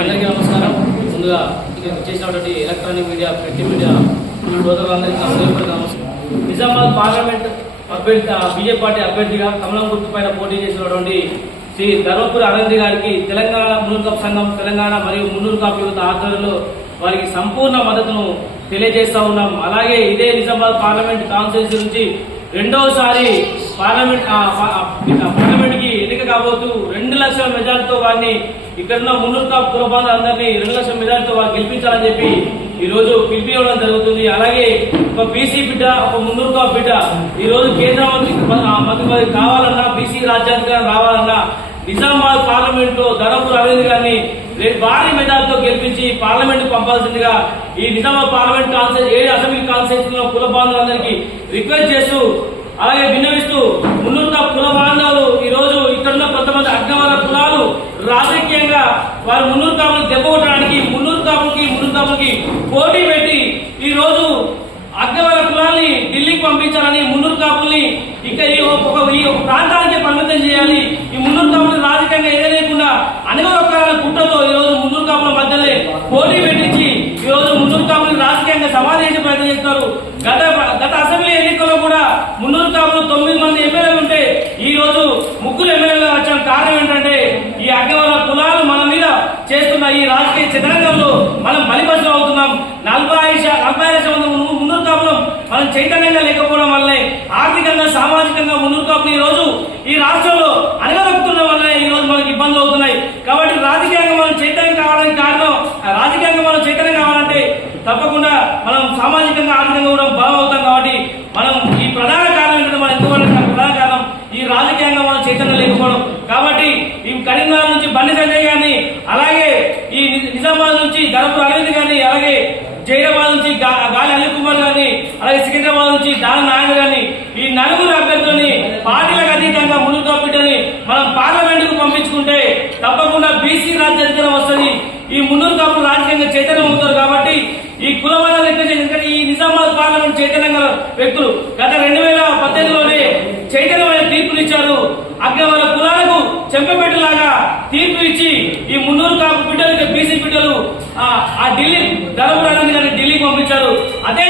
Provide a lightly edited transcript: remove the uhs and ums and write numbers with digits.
అందరికీ నమస్కారం. ముందుగా చేసినటువంటి ఎలక్ట్రానిక్ మీడియా, ప్రింట్ మీడియా సోదరులందరికీ నమస్కారం. నిజామాబాద్ పార్లమెంట్ అభ్యర్థి బీజేపీ పార్టీ అభ్యర్థిగా కమలం గుర్తు పైన పోటీ చేసినటువంటి శ్రీ ధర్మపురి అరవింద్ గారికి తెలంగాణ మున్నూరు కాపు సంఘం, తెలంగాణ మరియు మున్నూరు కాపు యువత ఆధ్వర్యంలో వారికి సంపూర్ణ మద్దతును తెలియజేస్తా ఉన్నాం. అలాగే ఇదే నిజామాబాద్ పార్లమెంట్ కాన్స్టిట్యూన్సీ నుంచి రెండోసారి పార్లమెంట్ కి ఎన్నిక కాబోతూ 2 లక్షల మెజార్టీతో వారిని ఇక్కడున్న మున్నూరు కాపు కుల బాంధవులందరినీ 2 లక్షల మెజార్టీతో వారు గెలిపించాలని చెప్పి ఈ రోజు పిలిపివ్వడం జరుగుతుంది. అలాగే ఒక బీసీ బిడ్డ, ఒక మున్నూరు కాపు బిడ్డ ఈ రోజు కేంద్ర మంత్రి కావాలన్నా, బీసీ రాజ్యాంగం రావాలన్నా నిజామాబాద్ పార్లమెంట్ లో ధర్మపురి అరవింద్ గారిని భారీ మెజార్టీతో గెలిపించి పార్లమెంట్ పంపాల్సిందిగా ఈ నిజామాబాద్ పార్లమెంట్ 7 అసెంబ్లీ కాన్స్టిట్యూన్సీ కుల బాంధవులందరికీ రిక్వెస్ట్ చేస్తూ, అలాగే విన్నవిస్తూ, మున్నూరు కాపు కుల బాంధవులు ఈ రోజు ఇక్కడున్న కొంతమంది అగ్రవర్ణ కులాలు రాజకీయంగా వారు మున్నూరు కాపులు దెబ్బకొట్టడానికి మున్నూరు కాపులకి పోటీ పెట్టి ఈ రోజు అగ్రవర్ణ కులాల్ని ఢిల్లీకి పంపించాలని, మున్నూరు కాపుల్ని ఇక ఈ ప్రాంతానికి పరిమితం చేయాలి, ఈ మున్నూరు కాపులు రాజకీయంగా ఎదలేకుండా అనేక కుట్రతో ఈ రోజు మున్నూరు కాపుల మధ్యనే పోటీ పెట్టించి ఈ రోజు మున్నూరు కాపులు రాజకీయంగా సమాధి చేసే ప్రయత్నం చేస్తున్నారు. గత అసెంబ్లీ ఎన్నికల్లో కూడా మున్నూరు కాపులు 9 మంది ఎమ్మెల్యేలు ఉంటే ఈ రోజు 3 ఎమ్మెల్యేలు వచ్చాం. కారణం ఏంటంటే ఈ అగ్రవర్ణ కులాలు మన మీద చేస్తున్న ఈ రాజకీయ చదరంగంలో మనం బలిపశులు అవుతున్నాం. 45 మున్నూరు కాపులు మనం చైతన్యంగా లేకపోవడం వల్లనే, ఆర్థికంగా సామాజికంగా మున్నూరు కాపులు ఈ రోజు ఈ రాష్ట్రంలో అనగదొక్కుతున్న వల్లనే ఈ రోజు మనకి ఇబ్బందులు అవుతున్నాయి. కాబట్టి రాజకీయంగా మనం చైతన్యం కావడానికి కారణం, రాజకీయంగా మనం చైతన్యం కావాలంటే తప్పకుండా మనం సామాజికంగా, ఆర్థికంగా కూడా బలం అవుతాం. కాబట్టి మనం ఈ ప్రధాన కారణం ఏంటంటే మనం ఎందుకంటే ప్రధాన కారణం ఈ రాజకీయంగా మనం చైతన్యం లేకపోవడం. కాబట్టి ఈ కరీంనగర్ నుంచి బండి సంజయ్ గారిని, అలాగే ఈ నిజామాబాద్ నుంచి ధర్మపురి అరవింద్ గారిని, అలాగే జైరాబాద్ నుంచి గాలి అనిల్ కుమార్ గారిని, అలాగే సికింద్రాబాద్ నుంచి దాన నాయన గారిని, ఈ 4 అభ్యర్థులని పార్టీలకు అతీతంగా మున్నూరు కాపు బిడ్డని మనం పార్లమెంట్ కు పంపించుకుంటే తప్పకుండా బీసీ రాజ్యాంగం వస్తుంది. ఈ మున్నూరు కాపులు రాజకీయంగా చైతన్యం అవుతారు. కాబట్టి ఈ కులవాదాలు ఎందుకంటే ఈ నిజామాబాద్ పార్లమెంట్ చైతన్యం గల వ్యక్తులు గత 2018లోనే చైతన్యమైన తీర్పునిచ్చారు. అగ్రవర్ణ కులాలకు చెంపపెట్టులాగా తీర్పు ఇచ్చి ఈ మున్నూరు కాపు బిడ్డలు, బీసీ బిడ్డలు ఆ ఢిల్లీ ధర్మపురి అరవింద్ గారిని ఢిల్లీకి పంపించారు. అదే